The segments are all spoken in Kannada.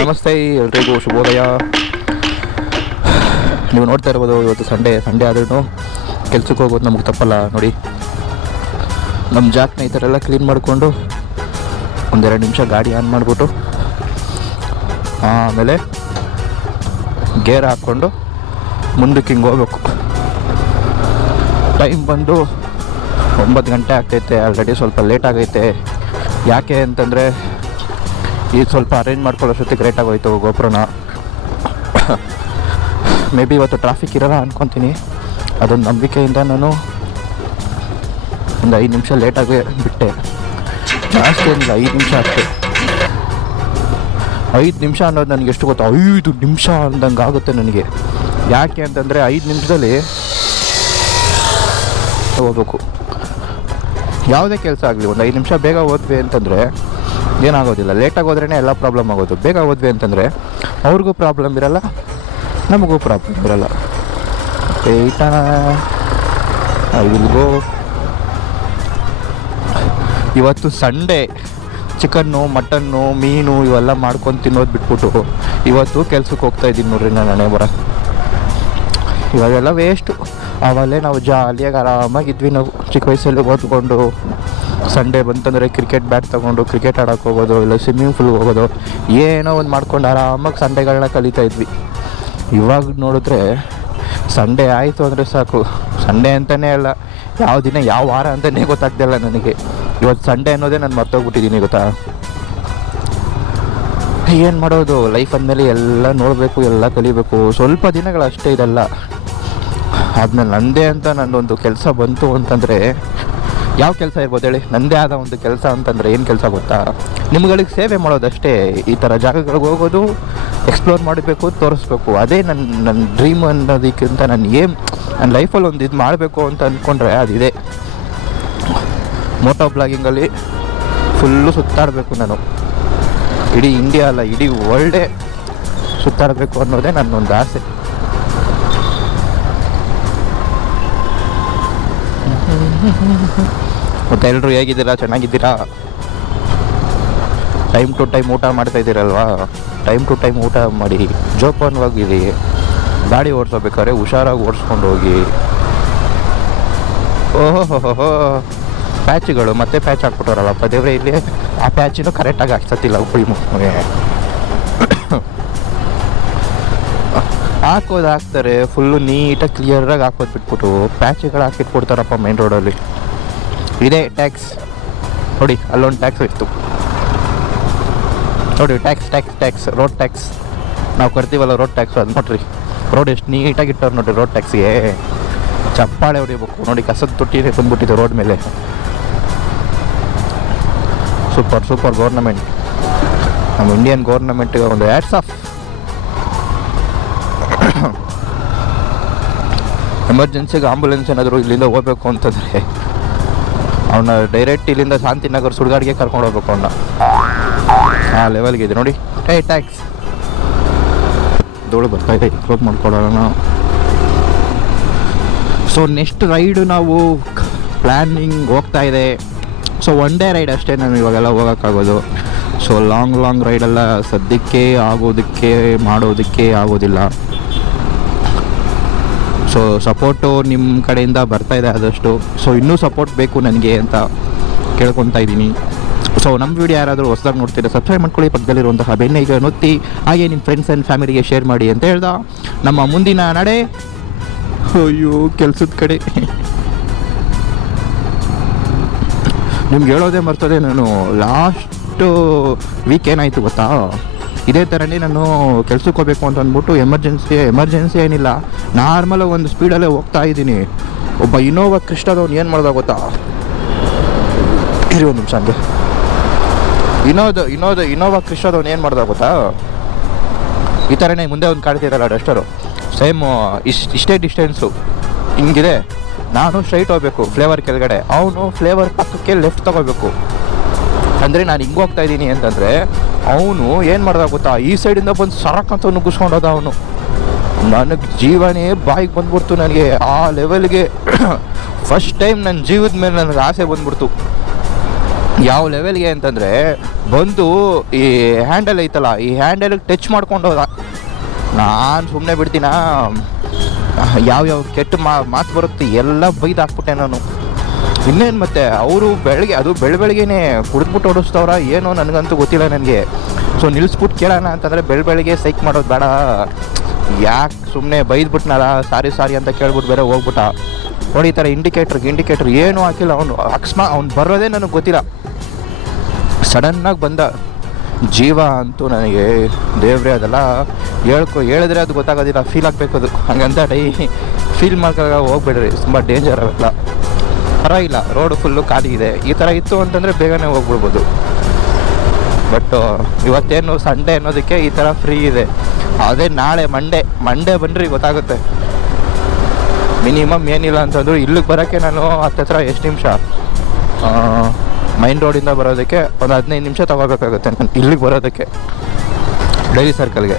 ನಮಸ್ತೆ ಎಲ್ರಿಗೂ ಶುಭೋದಯ. ನೀವು ನೋಡ್ತಾ ಇರ್ಬೋದು, ಇವತ್ತು ಸಂಡೇ ಆದ್ರೂ ಕೆಲ್ಸಕ್ಕೆ ಹೋಗೋದು ನಮಗೆ ತಪ್ಪಲ್ಲ ನೋಡಿ. ನಮ್ಮ ಜಾಕ್ನ ಈ ಥರ ಎಲ್ಲ ಕ್ಲೀನ್ ಮಾಡಿಕೊಂಡು ಒಂದೆರಡು ನಿಮಿಷ ಗಾಡಿ ಆನ್ ಮಾಡಿಬಿಟ್ಟು ಆಮೇಲೆ ಗೇರ್ ಹಾಕ್ಕೊಂಡು ಮುಂದಕ್ಕೆ ಹಿಂಗೆ ಹೋಗ್ಬೇಕು. ಟೈಮ್ ಬಂದು 9 ಗಂಟೆ ಆಗ್ತೈತೆ. ಆಲ್ರೆಡಿ ಸ್ವಲ್ಪ ಲೇಟ್ ಆಗೈತೆ. ಯಾಕೆ ಅಂತಂದರೆ ಈಗ ಸ್ವಲ್ಪ ಅರೇಂಜ್ ಮಾಡ್ಕೊಳ್ಳೋಷ್ಟೊತ್ತಿಗೆ ಲೇಟ್ ಆಗೋಯ್ತು ಗೋಪುರನ. ಮೇ ಬಿ ಇವತ್ತು ಟ್ರಾಫಿಕ್ ಇರೋಲ್ಲ ಅಂದ್ಕೊತೀನಿ. ಅದೊಂದು ನಂಬಿಕೆಯಿಂದ ನಾನು ಒಂದು 5 ನಿಮಿಷ ಲೇಟಾಗಿ ಬಿಟ್ಟೆ. ಜಾಸ್ತಿ ಏನಿಲ್ಲ, 5 ನಿಮಿಷ ಅಷ್ಟೇ. 5 ನಿಮಿಷ ಅನ್ನೋದು ನನಗೆ ಎಷ್ಟು ಗೊತ್ತಾ, 5 ನಿಮಿಷ ಅಂದಂಗೆ ಆಗುತ್ತೆ ನನಗೆ. ಯಾಕೆ ಅಂತಂದರೆ 5 ನಿಮಿಷದಲ್ಲಿ ಹೋಗ್ಬೇಕು. ಯಾವುದೇ ಕೆಲಸ ಆಗಲಿ, ಒಂದು 5 ನಿಮಿಷ ಬೇಗ ಹೋದ್ವಿ ಅಂತಂದರೆ ಏನಾಗೋದಿಲ್ಲ. ಲೇಟಾಗಿ ಹೋದ್ರೇ ಎಲ್ಲ ಪ್ರಾಬ್ಲಮ್ ಆಗೋದು. ಬೇಗ ಹೋದ್ವಿ ಅಂತಂದರೆ ಅವ್ರಿಗೂ ಪ್ರಾಬ್ಲಮ್ ಇರೋಲ್ಲ, ನಮಗೂ ಪ್ರಾಬ್ಲಮ್ ಇರೋಲ್ಲ. ಇಲ್ಗೋ ಇವತ್ತು ಸಂಡೇ ಚಿಕನ್ನು, ಮಟನ್ನು, ಮೀನು ಇವೆಲ್ಲ ಮಾಡ್ಕೊಂಡು ತಿನ್ನೋದು ಬಿಟ್ಬಿಟ್ಟು ಇವತ್ತು ಕೆಲ್ಸಕ್ಕೆ ಹೋಗ್ತಾ ಇದ್ದೀನಿ ನೋಡ್ರಿ. ನಾನು ಹಣೆ ಬರ ಇವಾಗೆಲ್ಲ ವೇಸ್ಟು. ಆವಾಗಲೇ ನಾವು ಜಾಲಿಯಾಗಿ ಆರಾಮಾಗಿದ್ವಿ. ನಾವು ಚಿಕ್ಕ ವಯಸ್ಸಲ್ಲಿ ಓದ್ಕೊಂಡು ಸಂಡೇ ಬಂತಂದರೆ ಕ್ರಿಕೆಟ್ ಬ್ಯಾಟ್ ತೊಗೊಂಡು ಕ್ರಿಕೆಟ್ ಆಡೋಕ್ಕೆ ಹೋಗೋದು, ಇಲ್ಲ ಸ್ವಿಮ್ಮಿಂಗ್ ಪೂಲ್ಗೆ ಹೋಗೋದು, ಏನೋ ಒಂದು ಮಾಡ್ಕೊಂಡು ಆರಾಮಾಗಿ ಸಂಡೇಗಳನ್ನ ಕಲಿತಾ ಇದ್ವಿ. ಇವಾಗ ನೋಡಿದ್ರೆ ಸಂಡೇ ಆಯಿತು ಅಂದರೆ ಸಾಕು. ಸಂಡೇ ಅಂತಲೇ ಅಲ್ಲ, ಯಾವ ದಿನ ಯಾವ ವಾರ ಅಂತಲೇ ಗೊತ್ತಾಗ್ತಿಲ್ಲ ನನಗೆ. ಇವತ್ತು ಸಂಡೇ ಅನ್ನೋದೇ ನಾನು ಮರ್ತೋಗ್ಬಿಟ್ಟಿದ್ದೀನಿ ಗೊತ್ತಾ. ಏನು ಮಾಡೋದು, ಲೈಫ್ ಅಂದಮೇಲೆ ಎಲ್ಲ ನೋಡಬೇಕು, ಎಲ್ಲ ಕಲಿಬೇಕು. ಸ್ವಲ್ಪ ದಿನಗಳಷ್ಟೇ ಇದೆಲ್ಲ. ಆದ್ಮೇಲೆ ನನ್ನದೇ ಅಂತ ನನ್ನೊಂದು ಕೆಲಸ ಬಂತು ಅಂತಂದರೆ, ಯಾವ ಕೆಲಸ ಇರ್ಬೋದು ಹೇಳಿ? ನನ್ನದೇ ಆದ ಒಂದು ಕೆಲಸ ಅಂತಂದರೆ ಏನು ಕೆಲಸ ಗೊತ್ತಾ? ನಿಮ್ಗಳಿಗೆ ಸೇವೆ ಮಾಡೋದಷ್ಟೇ. ಈ ಥರ ಜಾಗಗಳಿಗೆ ಹೋಗೋದು, ಎಕ್ಸ್ಪ್ಲೋರ್ ಮಾಡಬೇಕು, ತೋರಿಸ್ಬೇಕು. ಅದೇ ನನ್ನ ಡ್ರೀಮ್ ಅನ್ನೋದಕ್ಕಿಂತ ನನ್ನ ಲೈಫಲ್ಲಿ ಒಂದು ಇದು ಮಾಡಬೇಕು ಅಂತ ಅಂದ್ಕೊಂಡ್ರೆ ಅದಿದೆ. ಮೋಟೋ ಬ್ಲಾಗಿಂಗಲ್ಲಿ ಫುಲ್ಲು ಸುತ್ತಾಡಬೇಕು ನಾನು. ಇಡೀ ಇಂಡಿಯಾ ಅಲ್ಲ, ಇಡೀ ವರ್ಲ್ಡೇ ಸುತ್ತಾಡಬೇಕು ಅನ್ನೋದೇ ನನ್ನೊಂದು ಆಸೆ. ಮತ್ತು ಎಲ್ಲರೂ ಹೇಗಿದ್ದೀರಾ? ಚೆನ್ನಾಗಿದ್ದೀರಾ? ಟೈಮ್ ಟು ಟೈಮ್ ಊಟ ಮಾಡ್ತಾ ಇದ್ದೀರಲ್ವಾ? ಟೈಮ್ ಟು ಟೈಮ್ ಊಟ ಮಾಡಿ, ಜೋಪಾನವಾಗಿರಿ. ಗಾಡಿ ಓಡಿಸೋಬೇಕಾದ್ರೆ ಹುಷಾರಾಗಿ ಓಡಿಸ್ಕೊಂಡು ಹೋಗಿ. ಓಹೋ ಪ್ಯಾಚ್ಗಳು ಮತ್ತೆ ಪ್ಯಾಚ್ ಹಾಕ್ಬಿಟ್ಟವ್ರಲ್ಲಪ್ಪ ದೇವ್ರೆ ಇಲ್ಲಿ. ಆ ಪ್ಯಾಚಿನೂ ಕರೆಕ್ಟಾಗಿ ಹಾಕ್ಸತ್ತಿಲ್ಲ ಉಳ್ಳಿಗೆ. ಹಾಕೋದು ಹಾಕ್ತಾರೆ, ಫುಲ್ಲು ನೀಟಾಗಿ ಕ್ಲಿಯರಾಗಿ ಹಾಕೋದು ಬಿಟ್ಬಿಟ್ಟು ಪ್ಯಾಚ್ಗಳು ಹಾಕಿಟ್ಬಿಡ್ತಾರಪ್ಪ ಮೈನ್ ರೋಡಲ್ಲಿ. ಇದೇ ಟ್ಯಾಕ್ಸ್ ನೋಡಿ, ಅಲ್ಲೊಂದು ಟ್ಯಾಕ್ಸ್ ಇತ್ತು ನೋಡಿ. ಟ್ಯಾಕ್ಸ್ ರೋಡ್ ಟ್ಯಾಕ್ಸ್ ನಾವು ಕರ್ತೀವಲ್ಲ, ರೋಡ್ ಟ್ಯಾಕ್ಸ್. ಅದು ನೋಡ್ರಿ, ರೋಡ್ ಎಷ್ಟು ನೀಟಾಗಿ ಇಟ್ಟವ್ರು ನೋಡ್ರಿ. ರೋಡ್ ಟ್ಯಾಕ್ಸಿಗೆ ಚಪ್ಪಾಳೆ ಹೊಡಿಬೇಕು ನೋಡಿ. ಕಸದ ತೊಟ್ಟಿನೇ ಬಂದ್ಬಿಟ್ಟಿದೆ ರೋಡ್ ಮೇಲೆ. Super government. ನಮ್ಮ ಇಂಡಿಯನ್ ಗೌರ್ನಮೆಂಟ್ಗೆ ಒಂದು ಹ್ಯಾಟ್ಸ್ ಆಫ್. ಎಮರ್ಜೆನ್ಸಿಗೆ ಆಂಬುಲೆನ್ಸ್ ಏನಾದರೂ ಇಲ್ಲಿಂದ ಹೋಗ್ಬೇಕು ಅಂತಂದರೆ ಅವನ್ನ ಡೈರೆಕ್ಟ್ ಇಲ್ಲಿಂದ ಶಾಂತಿನಗರ್ ಸುಡ್ಗಾಡಿಗೆ ಕರ್ಕೊಂಡು ಹೋಗ್ಬೇಕು ಅವನ್ನ. ಆ ಲೆವೆಲ್ಗೆ ಇದೆ ನೋಡಿ. ಟ್ಯಾಕ್ಸ್ ಧೂಳು ಬರ್ತಾಯಿದೆ, ಕ್ಲೋಸ್ ಮಾಡ್ಕೊಡೋಣ. ಸೊ ನೆಕ್ಸ್ಟ್ ರೈಡು ನಾವು ಪ್ಲ್ಯಾನಿಂಗ್ ಹೋಗ್ತಾ ಇದೆ. ಸೊ ಒನ್ ಡೇ ರೈಡ್ ಅಷ್ಟೇ ನಾನು ಇವಾಗೆಲ್ಲ ಹೋಗೋಕ್ಕಾಗೋದು. ಸೊ ಲಾಂಗ್ ರೈಡೆಲ್ಲ ಸದ್ಯಕ್ಕೆ ಮಾಡೋದಕ್ಕೆ ಆಗೋದಿಲ್ಲ. ಸೊ ಸಪೋರ್ಟು ನಿಮ್ಮ ಕಡೆಯಿಂದ ಬರ್ತಾಯಿದೆ ಆದಷ್ಟು. ಸೊ ಇನ್ನೂ ಸಪೋರ್ಟ್ ಬೇಕು ನನಗೆ ಅಂತ ಕೇಳ್ಕೊತಾ ಇದ್ದೀನಿ. ಸೊ ನಮ್ಮ ವಿಡಿಯೋ ಯಾರಾದರೂ ಹೊಸದಾಗಿ ನೋಡ್ತೀರಾ, ಸಬ್ಸ್ಕ್ರೈಬ್ ಮಾಡ್ಕೊಳ್ಳಿ. ಪಕ್ಕದಲ್ಲಿರುವಂತಹ ಬೆನ್ನೈಕನ್ ಒತ್ತಿ, ಹಾಗೆ ನಿಮ್ಮ ಫ್ರೆಂಡ್ಸ್ ಆ್ಯಂಡ್ ಫ್ಯಾಮಿಲಿಗೆ ಶೇರ್ ಮಾಡಿ ಅಂತ ಹೇಳ್ದ ನಮ್ಮ ಮುಂದಿನ ನಡೆ. ಅಯ್ಯೋ ಕೆಲಸದ ಕಡೆ ನಿಮ್ಗೆ ಹೇಳೋದೇ ಮರ್ತದೆ. ನಾನು ಲಾಸ್ಟು ವೀಕ್ ಏನಾಯಿತು ಗೊತ್ತಾ, ಇದೇ ಥರನೇ ನಾನು ಕೆಲ್ಸಕ್ಕೆ ಹೋಗ್ಬೇಕು ಅಂತ ಅಂದ್ಬಿಟ್ಟು ಎಮರ್ಜೆನ್ಸಿ ಏನಿಲ್ಲ, ನಾರ್ಮಲಾಗಿ ಒಂದು ಸ್ಪೀಡಲ್ಲೇ ಹೋಗ್ತಾ ಇದ್ದೀನಿ. ಒಬ್ಬ ಇನೋವಾ ಕ್ರಿಸ್ಟಾದವ್ನು ಏನು ಮಾಡ್ದ ಗೊತ್ತಾ? ಇರಿ ಒಂದು ನಿಮಿಷ ಹಂಗೆ. ಇನೋವಾ ಕ್ರಿಸ್ಟಾದವ್ನು ಏನು ಮಾಡ್ದ ಗೊತ್ತಾ? ಈ ಥರನೇ ಮುಂದೆ ಒಂದು ಕಾಡ್ತಿರಲ್ಲ ಡಸ್ಟರು, ಸೇಮ್ ಇಷ್ಟೇ ಡಿಸ್ಟೆನ್ಸು ಹಿಂಗಿದೆ. ನಾನು ಸ್ಟ್ರೈಟ್ ಹೋಗ್ಬೇಕು ಫ್ಲೇವರ್ ಕೆಳಗಡೆ, ಅವನು ಫ್ಲೇವರ್ ಪಕ್ಕಕ್ಕೆ ಲೆಫ್ಟ್ ತೊಗೋಬೇಕು. ಅಂದರೆ ನಾನು ಹಿಂಗೆ ಹೋಗ್ತಾ ಇದ್ದೀನಿ ಅಂತಂದರೆ ಅವನು ಏನು ಮಾಡ್ದ ಗೊತ್ತಾ, ಈ ಸೈಡಿಂದ ಬಂದು ಸರಕ್ಕಂತ ನುಗ್ಗಿಸ್ಕೊಂಡೋದ ಅವನು. ನನಗೆ ಜೀವನೇ ಬಾಯಿಗೆ ಬಂದ್ಬಿಡ್ತು ನನಗೆ. ಆ ಲೆವೆಲ್ಗೆ ಫಸ್ಟ್ ಟೈಮ್ ನನ್ನ ಜೀವದ ಮೇಲೆ ನನಗೆ ಆಸೆ ಬಂದ್ಬಿಡ್ತು. ಯಾವ ಲೆವೆಲ್ಗೆ ಅಂತಂದರೆ ಬಂದು ಈ ಹ್ಯಾಂಡಲ್ ಐತಲ್ಲ, ಈ ಹ್ಯಾಂಡಲ್ಗೆ ಟಚ್ ಮಾಡ್ಕೊಂಡು ಹೋದ. ನಾನು ಸುಮ್ಮನೆ ಬಿಡ್ತೀನ, ಯಾವ್ಯಾವ ಕೆಟ್ಟ ಮಾತು ಬರುತ್ತೆ ಎಲ್ಲ ಬೈದು ಹಾಕ್ಬಿಟ್ಟೆ ನಾನು. ಇನ್ನೇನು ಮತ್ತೆ ಅವರು ಬೆಳಗ್ಗೆ, ಅದು ಬೆಳಗ್ಗೆನೇ ಕುಡಿದ್ಬಿಟ್ಟು ಓಡಿಸ್ತವ್ರ ಏನೋ ನನಗಂತೂ ಗೊತ್ತಿಲ್ಲ ನನಗೆ. ಸೊ ನಿಲ್ಲಿಸ್ಬಿಟ್ಟು ಕೇಳೋಣ ಅಂತಂದರೆ ಬೆಳಗ್ಗೆ ಸೈಕ್ ಮಾಡೋದು ಬೇಡ, ಯಾಕೆ ಸುಮ್ಮನೆ ಬೈದ್ಬಿಟ್ನಲ್ಲ, ಸಾರಿ ಅಂತ ಕೇಳ್ಬಿಟ್ಟು ಬೇರೆ ಹೋಗ್ಬಿಟ್ಟ. ನೋಡಿ ಈ ಥರ ಇಂಡಿಕೇಟ್ರ್ ಏನೂ ಹಾಕಿಲ್ಲ ಅವನು. ಅಕಸ್ಮಾತ್ ಅವ್ನು ಬರೋದೇ ನನಗೆ ಗೊತ್ತಿಲ್ಲ, ಸಡನ್ನಾಗಿ ಬಂದ. ಜೀವ ಅಂತೂ ನನಗೆ ದೇವ್ರೆ, ಅದೆಲ್ಲ ಹೇಳಿದ್ರೆ ಅದು ಗೊತ್ತಾಗೋದಿಲ್ಲ, ಫೀಲ್ ಆಗಬೇಕದು. ಹಂಗಂತ ಫೀಲ್ ಮಾಡ್ಕೊಂಡಾಗ ಹೋಗ್ಬೇಡ್ರಿ, ತುಂಬ ಡೇಂಜರ್ ಅವೆಲ್ಲ. ಪರವಾಗಿಲ್ಲ, ರೋಡು ಫುಲ್ಲು ಖಾಲಿ ಇದೆ. ಈ ಥರ ಇತ್ತು ಅಂತಂದರೆ ಬೇಗನೆ ಹೋಗ್ಬಿಡ್ಬೋದು. ಬಟ್ ಇವತ್ತೇನು ಸಂಡೇ ಅನ್ನೋದಕ್ಕೆ ಈ ಥರ ಫ್ರೀ ಇದೆ. ಅದೇ ನಾಳೆ ಮಂಡೇ ಬನ್ನಿರಿ, ಗೊತ್ತಾಗುತ್ತೆ. ಮಿನಿಮಮ್ ಏನಿಲ್ಲ ಅಂತಂದ್ರು ಇಲ್ಲಿಗೆ ಬರೋಕ್ಕೆ ನಾನು ಹತ್ತತ್ರ ಎಷ್ಟು ನಿಮಿಷ, ಮೈನ್ ರೋಡಿಂದ ಬರೋದಕ್ಕೆ ಒಂದು 15 ನಿಮಿಷ ತಗೋಬೇಕಾಗುತ್ತೆ ನಾನು ಇಲ್ಲಿಗೆ ಬರೋದಕ್ಕೆ, ಡೈರಿ ಸರ್ಕಲ್ಗೆ.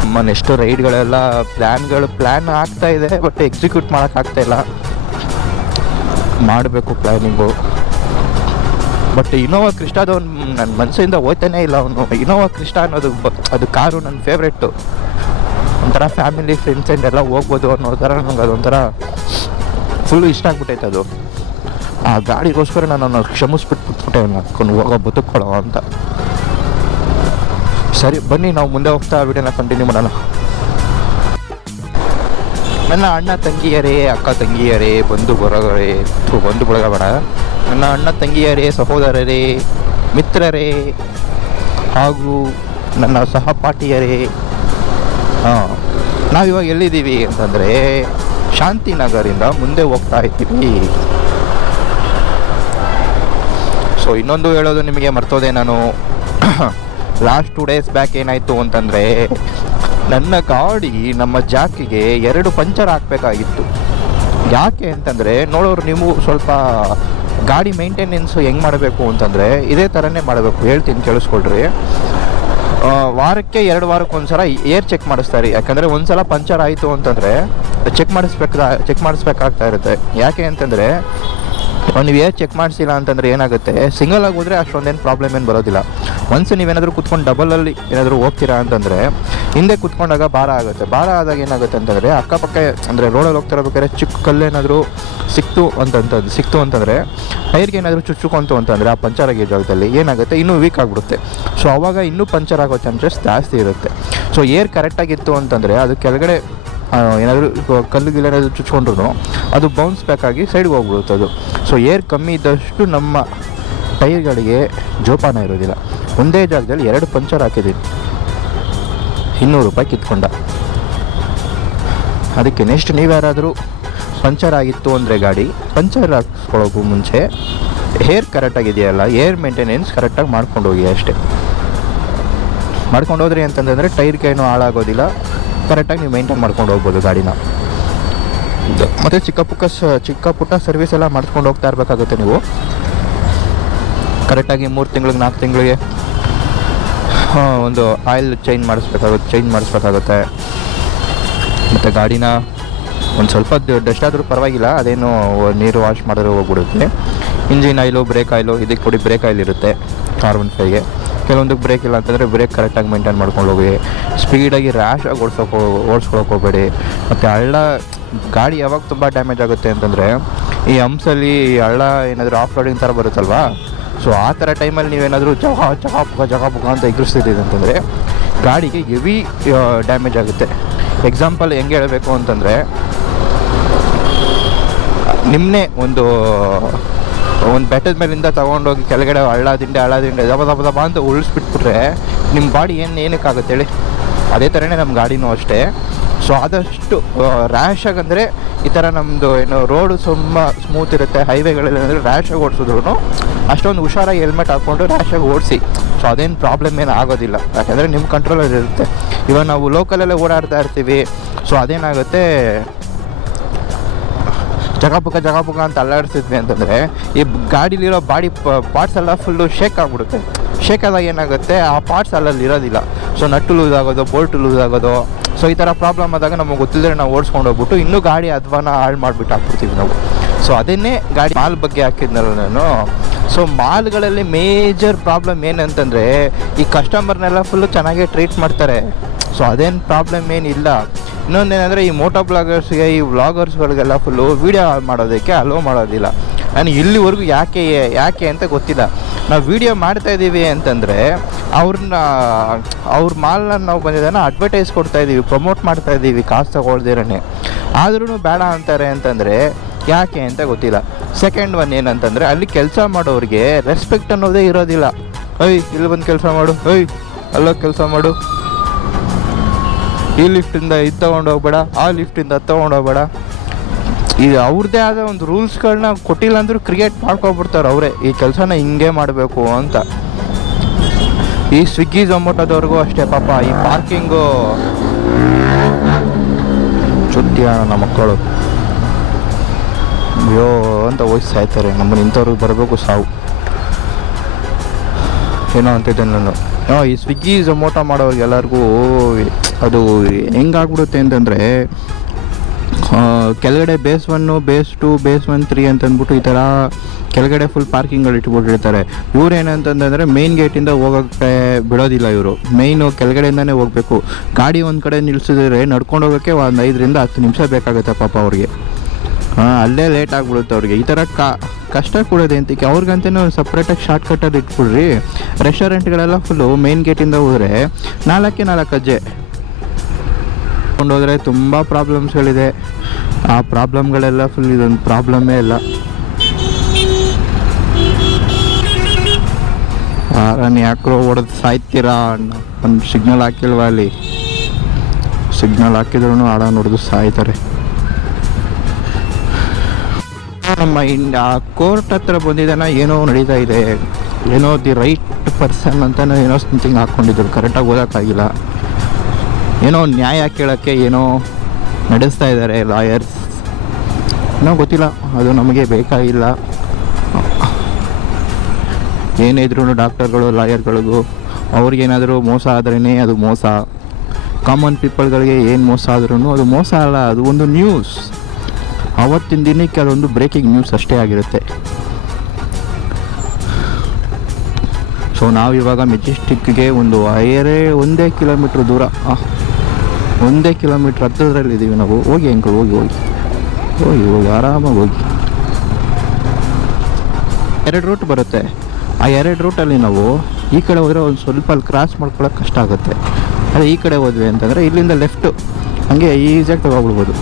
ನಮ್ಮ ನೆಕ್ಸ್ಟು ರೈಡ್ಗಳೆಲ್ಲ ಪ್ಲ್ಯಾನ್ ಆಗ್ತಾಯಿದೆ, ಬಟ್ ಎಕ್ಸಿಕ್ಯೂಟ್ ಮಾಡೋಕ್ಕಾಗ್ತಾಯಿಲ್ಲ. ಮಾಡಬೇಕು ಪ್ಲ್ಯಾನಿಂಗು. ಬಟ್ ಇನೋವಾ ಕ್ರಿಸ್ಟಾದು ನನ್ನ ಮನಸ್ಸಿಂದ ಹೋಗ್ತಾನೇ ಇಲ್ಲ ಅವನು. ಇನೋವಾ ಕ್ರಿಸ್ಟಾ ಅನ್ನೋದು ಅದು ಕಾರು ನನ್ನ ಫೇವ್ರೆಟ್ಟು. ಒಂಥರ ಫ್ಯಾಮಿಲಿ ಫ್ರೆಂಡ್ಸ್ ಎಲ್ಲ ಹೋಗ್ಬೋದು ಅನ್ನೋ ಥರ ನಂಗೆ ಅದೊಂಥರ ಫುಲ್ಲು ಇಷ್ಟ ಆಗ್ಬಿಟ್ಟೈತೆ ಅದು. ಆ ಗಾಡಿಗೋಸ್ಕರ ನಾನು ಕ್ಷಮಿಸ್ಬಿಟ್ಬಿಟ್ಬಿಟ್ಟೆ ಹಾಕೊಂಡು ಹೋಗೋ ಬದುಕೊಳ್ಳೋ ಅಂತ. ಸರಿ ಬನ್ನಿ, ನಾವು ಮುಂದೆ ಹೋಗ್ತಾ ವಿಡಿಯೋನ ಕಂಟಿನ್ಯೂ ಮಾಡೋಣ. ನನ್ನ ಅಣ್ಣ ತಂಗಿಯರೇ, ಅಕ್ಕ ತಂಗಿಯರೇ, ಬಂಧು ಬಳಗ ಬೇಡ, ನನ್ನ ಅಣ್ಣ ತಂಗಿಯರೇ, ಸಹೋದರರೇ, ಮಿತ್ರರೇ ಹಾಗೂ ನನ್ನ ಸಹಪಾಠಿಯರೇ, ನಾವಿವಾಗ ಎಲ್ಲಿದ್ದೀವಿ ಅಂತಂದರೆ ಶಾಂತಿನಗರಿಂದ ಮುಂದೆ ಹೋಗ್ತಾ ಇದ್ದೀವಿ. ಸೊ ಇನ್ನೊಂದು ಹೇಳೋದು ನಿಮಗೆ ಮರ್ತೋದೆ ನಾನು. ಲಾಸ್ಟ್ 2 ಡೇಸ್ ಬ್ಯಾಕ್ ಏನಾಯಿತು ಅಂತಂದರೆ, ನನ್ನ ಗಾಡಿ ನಮ್ಮ ಜಾಕಿಗೆ 2 ಪಂಚರ್ ಹಾಕಬೇಕಾಗಿತ್ತು. ಯಾಕೆ ಅಂತಂದರೆ, ನೋಡೋರು ನೀವು ಸ್ವಲ್ಪ ಗಾಡಿ ಮೇಂಟೆನೆನ್ಸು ಹೆಂಗೆ ಮಾಡಬೇಕು ಅಂತಂದರೆ ಇದೇ ಥರನೇ ಮಾಡಬೇಕು. ಹೇಳ್ತೀನಿ ಕೇಳಿಸ್ಕೊಳ್ರಿ. ವಾರಕ್ಕೆ 2 ವಾರಕ್ಕೊಂದ್ಸಲ ಏರ್ ಚೆಕ್ ಮಾಡಿಸ್ತಾರೆ. ಯಾಕಂದರೆ ಒಂದು ಸಲ ಪಂಚರ್ ಆಯಿತು ಅಂತಂದರೆ ಚೆಕ್ ಮಾಡಿಸ್ಬೇಕಾಗ್ತಾ ಇರುತ್ತೆ. ಯಾಕೆ ಅಂತಂದರೆ ನೀವು ಏರ್ ಚೆಕ್ ಮಾಡಿಸಿಲ್ಲ ಅಂತಂದರೆ ಏನಾಗುತ್ತೆ, ಸಿಂಗಲ್ ಆಗಿ ಹೋದರೆ ಅಷ್ಟೊಂದೇನು ಪ್ರಾಬ್ಲಮ್ ಏನು ಬರೋದಿಲ್ಲ. ಒನ್ಸ್ ನೀವೇನಾದರೂ ಕುತ್ಕೊಂಡು ಡಬಲಲ್ಲಿ ಏನಾದರೂ ಹೋಗ್ತೀರಾ ಅಂತಂದರೆ ಹಿಂದೆ ಕುತ್ಕೊಂಡಾಗ ಭಾರ ಆಗುತ್ತೆ. ಭಾರ ಆದಾಗ ಏನಾಗುತ್ತೆ ಅಂತಂದರೆ ಅಕ್ಕಪಕ್ಕ ಅಂದರೆ ರೋಡಲ್ಲಿ ಹೋಗ್ತಿರಬೇಕಾದ್ರೆ ಚಿಕ್ಕ ಕಲ್ಲೇನಾದರೂ ಸಿಕ್ತು ಅಂತಂದರೆ ಟೈರ್ಗೆ ಏನಾದರೂ ಚುಚ್ಚುಕೊಂತು ಅಂತಂದರೆ ಆ ಪಂಚರ್ ಆಗಿರೋ ಜಾಗದಲ್ಲಿ ಏನಾಗುತ್ತೆ, ಇನ್ನೂ ವೀಕ್ ಆಗಿಬಿಡುತ್ತೆ. ಸೊ ಆವಾಗ ಇನ್ನೂ ಪಂಚರ್ ಆಗೋ ಚಾನ್ಸಸ್ ಜಾಸ್ತಿ ಇರುತ್ತೆ. ಸೊ ಏರ್ ಕರೆಕ್ಟಾಗಿತ್ತು ಅಂತಂದರೆ ಅದು ಕೆಳಗಡೆ ಏನಾದರೂ ಕಲ್ಲುಗಿಲ್ಲೇನಾದರೂ ಚುಚ್ಕೊಂಡ್ರು ಅದು ಬೌನ್ಸ್ ಬ್ಯಾಕ್ ಆಗಿ ಸೈಡ್ಗೆ ಹೋಗ್ಬಿಡುತ್ತೆ ಅದು. ಸೊ ಏರ್ ಕಮ್ಮಿ ಇದ್ದಷ್ಟು ನಮ್ಮ ಟೈರ್ಗಳಿಗೆ ಜೋಪಾನ ಇರೋದಿಲ್ಲ. ಒಂದೇ ಜಾಗದಲ್ಲಿ 2 ಪಂಚರ್ ಹಾಕಿದ್ದೀನಿ, 200 ರೂಪಾಯಿ ಕಿತ್ಕೊಂಡ. ಅದಕ್ಕೆ ನೆಕ್ಸ್ಟ್ ನೀವ್ಯಾರಾದರೂ ಪಂಚರ್ ಆಗಿತ್ತು ಅಂದರೆ ಗಾಡಿ ಪಂಚರ್ ಹಾಕ್ಸ್ಕೊಳ್ಳೋಕ್ಕೂ ಮುಂಚೆ ಏರ್ ಕರೆಕ್ಟಾಗಿದೆಯಲ್ಲ, ಏರ್ ಮೇಂಟೆನೆನ್ಸ್ ಕರೆಕ್ಟಾಗಿ ಮಾಡ್ಕೊಂಡು ಹೋಗಿ ಅಷ್ಟೇ. ಮಾಡ್ಕೊಂಡು ಹೋದ್ರಿ ಅಂತಂದರೆ ಟೈರ್ಗೆ ಏನೂ ಹಾಳಾಗೋದಿಲ್ಲ, ಕರೆಕ್ಟಾಗಿ ನೀವು ಮೇಂಟೈನ್ ಮಾಡ್ಕೊಂಡು ಹೋಗ್ಬೋದು ಗಾಡಿನ. ಮತ್ತು ಚಿಕ್ಕ ಪುಟ್ಟ ಸರ್ವಿಸ್ ಎಲ್ಲ ಮಾಡ್ಕೊಂಡು ಹೋಗ್ತಾ ಇರಬೇಕಾಗುತ್ತೆ ನೀವು. ಕರೆಕ್ಟಾಗಿ 3 ತಿಂಗಳಿಗೆ 4 ತಿಂಗಳಿಗೆ ಒಂದು ಆಯಿಲ್ ಚೇಂಜ್ ಮಾಡಿಸ್ಬೇಕಾಗುತ್ತೆ. ಮತ್ತು ಗಾಡಿನ ಒಂದು ಸ್ವಲ್ಪ ಡಸ್ಟ್ ಆದರೂ ಪರವಾಗಿಲ್ಲ, ಅದೇನು ನೀರು ವಾಶ್ ಮಾಡಿದ್ರೆ ಹೋಗ್ಬಿಡುತ್ತೆ. ಇಂಜಿನ್ ಆಯಿಲು, ಬ್ರೇಕ್ ಆಯಿಲು, ಇದಕ್ಕೆ ಕೊಡಿ ಬ್ರೇಕ್ ಆಯಿಲ್ ಇರುತ್ತೆ R15ಗೆ. ಕೆಲವೊಂದಕ್ಕೆ ಬ್ರೇಕ್ ಇಲ್ಲ ಅಂತಂದರೆ ಬ್ರೇಕ್ ಕರೆಕ್ಟಾಗಿ ಮೇಂಟೈನ್ ಮಾಡ್ಕೊಂಡು ಹೋಗಿ. ಸ್ಪೀಡಾಗಿ ರ್ಯಾಶಾಗಿ ಓಡಿಸ್ಕೊಳಕ್ಕೆ ಹೋಗಬೇಡಿ. ಮತ್ತು ಗಾಡಿ ಯಾವಾಗ ತುಂಬ ಡ್ಯಾಮೇಜ್ ಆಗುತ್ತೆ ಅಂತಂದರೆ ಈ ಹಂಸಲ್ಲಿ ಹಳ್ಳ ಏನಾದರೂ ಆಫ್ ರೋಡಿಂಗ್ ಥರ ಬರುತ್ತಲ್ವಾ, ಸೊ ಆ ಥರ ಟೈಮಲ್ಲಿ ನೀವೇನಾದರೂ ಜಗಾಪುಗ ಅಂತ ಎದುರಿಸ್ತಿದ್ದೀವಿ ಅಂತಂದರೆ ಗಾಡಿಗೆ ಹೆವಿ ಡ್ಯಾಮೇಜ್ ಆಗುತ್ತೆ. ಎಕ್ಸಾಂಪಲ್ ಹೆಂಗೆ ಹೇಳಬೇಕು ಅಂತಂದರೆ, ನಿಮ್ಮನ್ನೇ ಒಂದು ಬೆಟ್ಟದ ಮೇಲಿಂದ ತೊಗೊಂಡೋಗಿ ಕೆಳಗಡೆ ಹಳ್ಳ ದಿಂಡೆ ದಬ ಅಂತ ಉಳಿಸ್ಬಿಟ್ಬಿಟ್ರೆ ನಿಮ್ಮ ಬಾಡಿ ಏನಕ್ಕಾಗುತ್ತೆ ಹೇಳಿ. ಅದೇ ಥರನೇ ನಮ್ಮ ಗಾಡಿನೂ ಅಷ್ಟೇ. ಸೊ ಆದಷ್ಟು ರ್ಯಾಶಾಗಿ ಅಂದರೆ ಈ ಥರ ನಮ್ಮದು ಏನು ರೋಡು ತುಂಬ ಸ್ಮೂತ್ ಇರುತ್ತೆ, ಹೈವೇಗಳಲ್ಲಿ ಅಂದರೆ ರ್ಯಾಶಾಗಿ ಓಡಿಸಿದ್ರು ಅಷ್ಟೊಂದು ಹುಷಾರಾಗಿ ಹೆಲ್ಮೆಟ್ ಹಾಕ್ಕೊಂಡು ರ್ಯಾಶಾಗಿ ಓಡಿಸಿ. ಸೊ ಅದೇನು ಪ್ರಾಬ್ಲಮ್ ಏನು ಆಗೋದಿಲ್ಲ, ಯಾಕೆಂದರೆ ನಿಮ್ಮ ಕಂಟ್ರೋಲಲ್ಲಿ ಇರುತ್ತೆ. ಇವಾಗ ನಾವು ಲೋಕಲಲ್ಲೇ ಓಡಾಡ್ತಾ ಇರ್ತೀವಿ, ಸೊ ಅದೇನಾಗುತ್ತೆ, ಜಗಾಪುಗ ಅಂತ ಅಲ್ಲಾಡಿಸಿದ್ವಿ ಅಂತಂದರೆ ಈ ಗಾಡೀಲಿರೋ ಬಾಡಿ ಪಾರ್ಟ್ಸ್ ಎಲ್ಲ ಫುಲ್ಲು ಶೇಕ್ ಆಗಿಬಿಡುತ್ತೆ. ಶೇಕ್ ಆದಾಗ ಏನಾಗುತ್ತೆ, ಆ ಪಾರ್ಟ್ಸ್ ಅಲ್ಲಲ್ಲಿ ಇರೋದಿಲ್ಲ. ಸೊ ನಟ್ಟು ಲೂಸ್ ಆಗೋದು, ಬೋಲ್ಟ್ ಲೂಸ್ ಆಗೋದು. ಸೊ ಈ ಥರ ಪ್ರಾಬ್ಲಮ್ ಆದಾಗ ನಮಗೆ ಗೊತ್ತಿಲ್ಲದೆ ನಾವು ಓಡಿಸ್ಕೊಂಡು ಹೋಗ್ಬಿಟ್ಟು ಇನ್ನೂ ಗಾಡಿ ಅಧ್ವಾನ ಹಾಳು ಮಾಡಿಬಿಟ್ಟು ಹಾಕ್ಬಿಡ್ತೀವಿ ನಾವು. ಸೊ ಅದನ್ನೇ ಗಾಡಿ ಮಾಲ್ ಬಗ್ಗೆ ಹಾಕಿದ್ನಲ್ಲ ನಾನು. ಸೊ ಮಾಲ್ಗಳಲ್ಲಿ ಮೇಜರ್ ಪ್ರಾಬ್ಲಮ್ ಏನಂತಂದರೆ ಈ ಕಸ್ಟಮರ್ನೆಲ್ಲ ಫುಲ್ಲು ಚೆನ್ನಾಗೇ ಟ್ರೀಟ್ ಮಾಡ್ತಾರೆ, ಸೊ ಅದೇನು ಪ್ರಾಬ್ಲಮ್ ಏನಿಲ್ಲ. ಇನ್ನೊಂದೇನೆಂದರೆ ಈ ಮೋಟೋ ಬ್ಲಾಗರ್ಸ್ಗೆ, ಈ ವ್ಲಾಗರ್ಸ್ಗಳಿಗೆಲ್ಲ ಫುಲ್ಲು ವೀಡಿಯೋ ಮಾಡೋದಕ್ಕೆ ಅಲೋ ಮಾಡೋದಿಲ್ಲ. ನಾನು ಇಲ್ಲಿವರೆಗೂ ಯಾಕೆ ಅಂತ ಗೊತ್ತಿಲ್ಲ. ನಾವು ವೀಡಿಯೋ ಮಾಡ್ತಾಯಿದ್ದೀವಿ ಅಂತಂದರೆ ಅವ್ರ ಮಾಲ್ನ ನಾವು ಬಂದಿದ್ದಾನೆ ಅಡ್ವರ್ಟೈಸ್ ಕೊಡ್ತಾಯಿದ್ದೀವಿ, ಪ್ರಮೋಟ್ ಮಾಡ್ತಾಯಿದ್ದೀವಿ ಕಾಸು ತಗೊಳ್ದಿರೇ. ಆದ್ರೂ ಬೇಡ ಅಂತಾರೆ ಅಂತಂದರೆ ಯಾಕೆ ಅಂತ ಗೊತ್ತಿಲ್ಲ. ಸೆಕೆಂಡ್ ಒನ್ ಏನಂತಂದರೆ ಅಲ್ಲಿ ಕೆಲಸ ಮಾಡೋರಿಗೆ ರೆಸ್ಪೆಕ್ಟ್ ಅನ್ನೋದೇ ಇರೋದಿಲ್ಲ. ಇಲ್ಲಿ ಬಂದು ಕೆಲಸ ಮಾಡು, ಅಲ್ಲೋಗಿ ಕೆಲಸ ಮಾಡು, ಈ ಲಿಫ್ಟಿಂದ ಇದು ತೊಗೊಂಡೋಗ್ಬೇಡ, ಆ ಲಿಫ್ಟಿಂದ ಅದು ತೊಗೊಂಡೋಗ್ಬೇಡ. ಇದು ಅವ್ರದ್ದೇ ಆದ ಒಂದು ರೂಲ್ಸ್ಗಳನ್ನ ಕೊಟ್ಟಿಲ್ಲ ಅಂದರೂ ಕ್ರಿಯೇಟ್ ಮಾಡ್ಕೊಬಿಡ್ತಾರೆ ಅವರೇ, ಈ ಕೆಲಸನ ಹಿಂಗೆ ಮಾಡಬೇಕು ಅಂತ. ಈ ಸ್ವಿಗ್ಗಿ ಝೊಮ್ಯಾಟೋದವ್ರಿಗೂ ಅಷ್ಟೇ ಪಾಪ, ಈ ಪಾರ್ಕಿಂಗು ಚುಟ್ಟಿಯ ನಮ್ಮ ಮಕ್ಕಳು ಅಯ್ಯೋ ಅಂತ ಸಾಯ್ತಾರೆ. ನಮ್ಮನ್ನು ಇಂಥವ್ರಿಗೆ ಬರಬೇಕು ಸಾವು ಏನೋ ಅಂತಿದ್ದೆ ನಾನು. ಈ ಸ್ವಿಗ್ಗಿ ಝೊಮ್ಯಾಟೋ ಮಾಡೋರಿಗೆ ಎಲ್ಲರಿಗೂ ಅದು ಹೆಂಗಾಗ್ಬಿಡುತ್ತೆ ಅಂತಂದರೆ, ಕೆಳಗಡೆ ಬೇಸ್ 1, ಬೇಸ್ 2, ಬೇಸ್ 1, 3 ಅಂತಂದ್ಬಿಟ್ಟು ಈ ಥರ ಕೆಳಗಡೆ ಫುಲ್ ಪಾರ್ಕಿಂಗ್ಗಳು ಇಟ್ಬಿಟ್ಟಿರ್ತಾರೆ. ಇವ್ರು ಏನಂತಂದರೆ ಮೇಯ್ನ್ ಗೇಟಿಂದ ಹೋಗೋಕ್ಕೆ ಬಿಡೋದಿಲ್ಲ. ಇವರು ಮೇಯ್ನು ಕೆಳಗಡೆಯಿಂದನೇ ಹೋಗಬೇಕು. ಗಾಡಿ ಒಂದು ಕಡೆ ನಿಲ್ಲಿಸಿದ್ರೆ ನಡ್ಕೊಂಡು ಹೋಗೋಕ್ಕೆ ಒಂದು 5 ರಿಂದ 10 ನಿಮಿಷ ಬೇಕಾಗುತ್ತೆ ಪಾಪ ಅವ್ರಿಗೆ. ಅಲ್ಲೇ ಲೇಟ್ ಆಗಿಬಿಡುತ್ತೆ ಅವ್ರಿಗೆ. ಈ ಥರ ಕಷ್ಟ ಕೊಡೋದೆ ಅಂತಕ್ಕೆ ಅವ್ರಿಗಂತೇನೋ ಸಪ್ರೇಟಾಗಿ ಶಾರ್ಟ್ ಕಟ್ಟಲ್ಲಿ ಇಟ್ಬಿಡ್ರಿ. ರೆಸ್ಟೋರೆಂಟ್ಗಳೆಲ್ಲ ಫುಲ್ಲು ಮೇಯ್ನ್ ಗೇಟಿಂದ ಹೋದರೆ 4 ಅಜ್ಜೆ ಹೋದರೆ ತುಂಬ ಪ್ರಾಬ್ಲಮ್ಸ್ಗಳಿದೆ. ಆ ಪ್ರಾಬ್ಲಮ್ಗಳೆಲ್ಲ ಫುಲ್ ಇದೊಂದು ಪ್ರಾಬ್ಲಮ್ಮೇ ಇಲ್ಲ. ನಾನು ಯಾಕ್ರೋ ಹೊಡೆದು ಸಾಯ್ತೀರಾ, ಒಂದು ಸಿಗ್ನಲ್ ಹಾಕಿಲ್ವ ಅಲ್ಲಿ? ಸಿಗ್ನಲ್ ಹಾಕಿದ್ರೂ ಆಡ ನೋಡಿದು ಸಾಯ್ತಾರೆ. ನಮ್ಮ ಕೋರ್ಟ್ ಹತ್ರ ಬಂದಿದ್ದಾನ, ಏನೋ ನಡೀತಾ ಇದೆ, ಏನೋ ದಿ ರೈಟ್ ಪರ್ಸನ್ ಅಂತಲೂ ಏನೋ ಸಮಥಿಂಗ್ ಹಾಕ್ಕೊಂಡಿದ್ರು, ಕರೆಕ್ಟಾಗಿ ಓದೋಕ್ಕಾಗಿಲ್ಲ. ಏನೋ ನ್ಯಾಯ ಕೇಳೋಕ್ಕೆ ಏನೋ ನಡೆಸ್ತಾ ಇದ್ದಾರೆ ಲಾಯರ್ಸ್, ಏನೋ ಗೊತ್ತಿಲ್ಲ, ಅದು ನಮಗೆ ಬೇಕಾಗಿಲ್ಲ. ಏನಿದ್ರು ಡಾಕ್ಟರ್ಗಳು, ಲಾಯರ್ಗಳಿಗೂ ಅವ್ರಿಗೇನಾದರೂ ಮೋಸ ಆದ್ರೇ ಅದು ಮೋಸ. ಕಾಮನ್ ಪೀಪಲ್ಗಳಿಗೆ ಏನು ಮೋಸ ಆದ್ರೂ ಅದು ಮೋಸ ಅಲ್ಲ, ಅದು ಒಂದು ನ್ಯೂಸ್. ಆವತ್ತಿನ ದಿನಕ್ಕೆ ಅದೊಂದು ಬ್ರೇಕಿಂಗ್ ನ್ಯೂಸ್ ಅಷ್ಟೇ ಆಗಿರುತ್ತೆ. ಸೊ ನಾವು ಇವಾಗ ಮೆಜೆಸ್ಟಿಕ್ಗೆ ಒಂದೇ ಕಿಲೋಮೀಟ್ರ್ ದೂರ, 1 ಕಿಲೋಮೀಟ್ರ್ ಹತ್ತಿರದಲ್ಲಿದ್ದೀವಿ ನಾವು. ಹೋಗಿ ಅಂಕಲ್, ಹೋಗಿ ಆರಾಮಾಗಿ ಹೋಗಿ. 2 ರೂಟ್ ಬರುತ್ತೆ. ಆ 2 ರೂಟಲ್ಲಿ ನಾವು ಈ ಕಡೆ ಹೋದರೆ ಒಂದು ಸ್ವಲ್ಪ ಅಲ್ಲಿ ಕ್ರಾಸ್ ಮಾಡ್ಕೊಳ್ಳೋಕೆ ಕಷ್ಟ ಆಗುತ್ತೆ. ಅದೇ ಈ ಕಡೆ ಹೋದ್ವಿ ಅಂತಂದರೆ ಇಲ್ಲಿಂದ ಲೆಫ್ಟು ಹಾಗೆ ಈಸಿಯಾಗಿ ತಗೊಬಿಡ್ಬೋದು.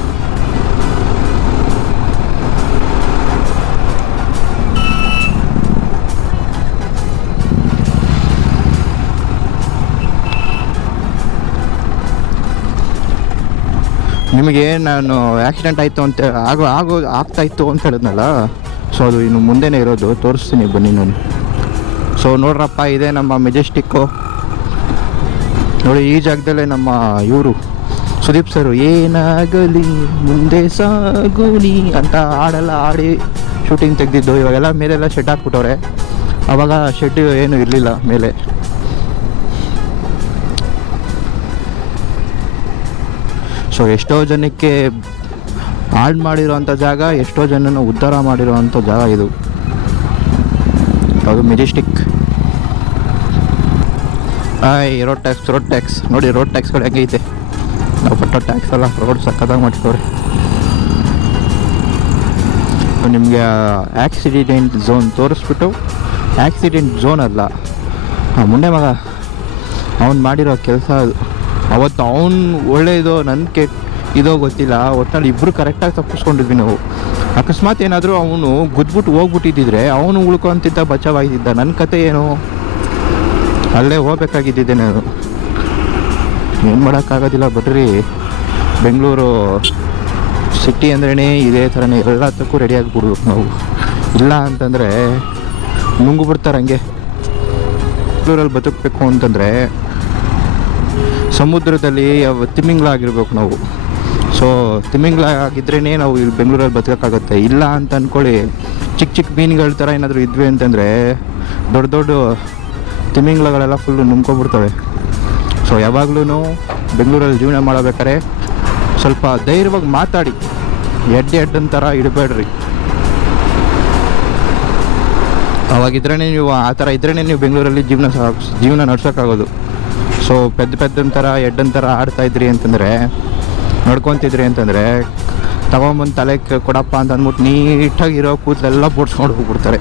ನಿಮಗೆ ನಾನು ಆಕ್ಸಿಡೆಂಟ್ ಆಯಿತು ಅಂತ ಆಗ್ತಾಯಿತ್ತು ಅಂತ ಹೇಳಿದ್ನಲ್ಲ, ಸೊ ಅದು ಇನ್ನು ಮುಂದೆನೇ ಇರೋದು, ತೋರಿಸ್ತೀನಿ ಬನ್ನಿ ನಾನು. ಸೊ ನೋಡ್ರಪ್ಪ, ಇದೆ ನಮ್ಮ ಮೆಜೆಸ್ಟಿಕ್ಕು. ನೋಡಿ ಈ ಜಾಗದಲ್ಲೇ ನಮ್ಮ ಇವರು ಸುದೀಪ್ ಸರು ಏನಾಗಲಿ ಮುಂದೆ ಸಾಗುಲಿ ಅಂತ ಹಾಡೆಲ್ಲ ಆಡಿ ಶೂಟಿಂಗ್ ತೆಗೆದಿದ್ದು. ಇವಾಗೆಲ್ಲ ಮೇಲೆಲ್ಲ ಶೆಡ್ ಹಾಕ್ಬಿಟ್ಟವ್ರೆ, ಆವಾಗ ಶೆಡ್ ಏನು ಇರಲಿಲ್ಲ ಮೇಲೆ. ಸೊ ಎಷ್ಟೋ ಜನಕ್ಕೆ ಹಾಳು ಮಾಡಿರೋವಂಥ ಜಾಗ, ಎಷ್ಟೋ ಜನನ ಉದ್ಧಾರ ಮಾಡಿರೋವಂಥ ಜಾಗ ಇದು. ಅದು ಮೆಜೆಸ್ಟಿಕ್. ರೋಡ್ ಟ್ಯಾಕ್ಸ್ ನೋಡಿ, ರೋಡ್ ಟ್ಯಾಕ್ಸ್ಗಳು ಹೆಂಗೈತೆ. ನಾವು ಪಟ್ಟೋ ಟ್ಯಾಕ್ಸ್ ಅಲ್ಲ, ರೋಡ್ ಸಕ್ಕತ್ತಾಗಿ ಮಾಡ್ತವ್ರೆ. ನಿಮಗೆ ಆಕ್ಸಿಡೆಂಟ್ ಝೋನ್ ತೋರಿಸ್ಬಿಟ್ಟು, ಆಕ್ಸಿಡೆಂಟ್ ಝೋನ್ ಅಲ್ಲ, ಮುಂಡೆ ಮಗ ಅವ್ನು ಮಾಡಿರೋ ಕೆಲಸ ಅದು. ಅವತ್ತು ಅವ್ನು ಒಳ್ಳೆಯದೋ ನನ್ನ ಇದೋ ಗೊತ್ತಿಲ್ಲ, ಒಟ್ಟಿನಲ್ಲಿ ಇಬ್ಬರು ಕರೆಕ್ಟಾಗಿ ತಪ್ಪಿಸ್ಕೊಂಡಿದ್ವಿ ನಾವು. ಅಕಸ್ಮಾತ್ ಏನಾದರೂ ಅವನು ಗುದ್ಬಿಟ್ಟು ಹೋಗ್ಬಿಟ್ಟಿದ್ದಿದ್ರೆ ಅವನು ಉಳ್ಕೊಂತಿದ್ದ, ಬಚಾವಾಗಿದ್ದ. ನನ್ನ ಕತೆ ಏನು, ಅಲ್ಲೇ ಹೋಗ್ಬೇಕಾಗಿದ್ದಿದ್ದೆ ನಾನು. ಏನು ಮಾಡೋಕ್ಕಾಗೋದಿಲ್ಲ ಬರ್ರಿ. ಬೆಂಗಳೂರು ಸಿಟಿ ಅಂದ್ರೇ ಇದೇ ಥರನೇ, ಎಲ್ಲದಕ್ಕೂ ರೆಡಿ ಆಗಿಬಿಡ್ಬೇಕು ನಾವು. ಇಲ್ಲ ಅಂತಂದರೆ ನುಂಗ್ಬಿಡ್ತಾರೆ ಹಂಗೆ. ಬೆಂಗಳೂರಲ್ಲಿ ಬದುಕಬೇಕು ಅಂತಂದರೆ ಸಮುದ್ರದಲ್ಲಿ ತಿಮಿಂಗ್ಲಾಗಿರ್ಬೇಕು ನಾವು. ಸೊ ತಿಮಿಂಗ್ಲಾಗಿದ್ರೇ ನಾವು ಇಲ್ಲಿ ಬೆಂಗಳೂರಲ್ಲಿ ಬದುಕೋಕ್ಕಾಗುತ್ತೆ. ಇಲ್ಲ ಅಂತ ಅಂದ್ಕೊಳ್ಳಿ, ಚಿಕ್ಕ ಮೀನುಗಳ ಥರ ಏನಾದರೂ ಇದ್ವಿ ಅಂತಂದರೆ ದೊಡ್ಡ ತಿಮಿಂಗ್ಲಗಳೆಲ್ಲ ಫುಲ್ಲು ನುಂಗ್ಕೊಬಿಡ್ತವೆ. ಸೊ ಯಾವಾಗಲೂ ಬೆಂಗಳೂರಲ್ಲಿ ಜೀವನ ಮಾಡಬೇಕಾದ್ರೆ ಸ್ವಲ್ಪ ಧೈರ್ಯವಾಗಿ ಮಾತಾಡಿ, ಎಡ್ಡಂತರ ಇಡಬೇಡ್ರಿ. ಅವಾಗಿದ್ರೇ ನೀವು ಆ ಥರ ಇದ್ರೇ ನೀವು ಬೆಂಗಳೂರಲ್ಲಿ ಜೀವನ ನಡ್ಸೋಕ್ಕಾಗೋದು. ಸೊ ಪೆದ್ದಂಥರ ಎಡ್ಡಂಥರ ಆಡ್ತಾಯಿದ್ರಿ ಅಂತಂದರೆ, ನಡ್ಕೊತಿದ್ರಿ ಅಂತಂದರೆ, ತಗೊಂಬಂದು ತಲೆ ಕೊಡಪ್ಪ ಅಂತ ಅಂದ್ಬಿಟ್ಟು ನೀಟಾಗಿರೋ ಕೂದಲೆಲ್ಲ ಬೋಡ್ಸ್ಕೊಂಡು ಹೋಗ್ಬಿಡ್ತಾರೆ.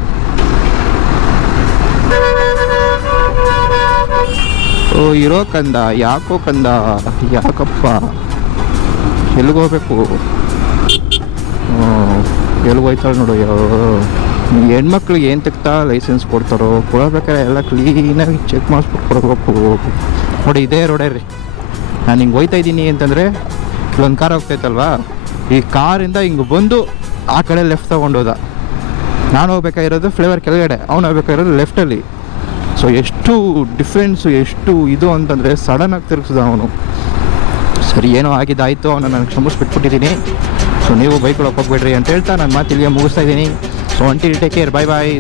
ಓ ಇರೋ ಕಂದ, ಯಾಕೋ ಕಂದ, ಯಾಕಪ್ಪ, ಎಲ್ಲಿಗೋಗ್ಬೇಕು, ಎಲ್ಲಿಗೋಯ್ತಾಳೆ ನೋಡು. ಹೆಣ್ಮಕ್ಳಿಗೆ ಏನು ತೆಗ್ತಾ ಲೈಸೆನ್ಸ್ ಕೊಡ್ತಾರೋ, ಕೊಡಬೇಕಾದ್ರೆ ಎಲ್ಲ ಕ್ಲೀನಾಗಿ ಚೆಕ್ ಮಾಡಿಸ್ಬಿಟ್ಟು ಕೊಡಬೇಕು. ನೋಡಿ ಇದೇ ರೋಡೇ ರೀ, ನಾನು ಹಿಂಗೆ ಹೋಯ್ತಾ ಇದ್ದೀನಿ ಅಂತಂದರೆ ಇಲ್ಲೊಂದು ಕಾರ್ ಹೋಗ್ತೈತಲ್ವಾ, ಈ ಕಾರಿಂದ ಹಿಂಗೆ ಬಂದು ಆ ಕಡೆ ಲೆಫ್ಟ್ ತೊಗೊಂಡೋದ. ನಾನು ಹೋಗ್ಬೇಕಾಗಿರೋದು ಫ್ಲೇವರ್ ಕೆಳಗಡೆ, ಅವ್ನು ಹೋಗ್ಬೇಕಾಗಿರೋದು ಲೆಫ್ಟಲ್ಲಿ. ಸೊ ಎಷ್ಟು ಡಿಫ್ರೆನ್ಸು, ಎಷ್ಟು ಇದು ಅಂತಂದರೆ ಸಡನ್ನಾಗಿ ತಿರುಗಿಸ್ದ ಅವನು. ಸರಿ ಏನೋ ಆಗಿದ್ದಾಯಿತು, ಅವನು ನಾನು ಕ್ಷಮಿಸ್ಬಿಟ್ಬಿಟ್ಟಿದ್ದೀನಿ. ಸೊ ನೀವು ಬೈಕ್ ಹೋಗ್ಬೇಡ್ರಿ ಅಂತ ಹೇಳ್ತಾ ನಾನು ಮಾತು ಇಲ್ಲಿಗೆ ಮುಗಿಸ್ತಾ ಇದ್ದೀನಿ. ಸೊ ಅಂಟಿಲ್ ಟೇಕ್ ಕೇರ್, ಬಾಯ್ ಬಾಯ್.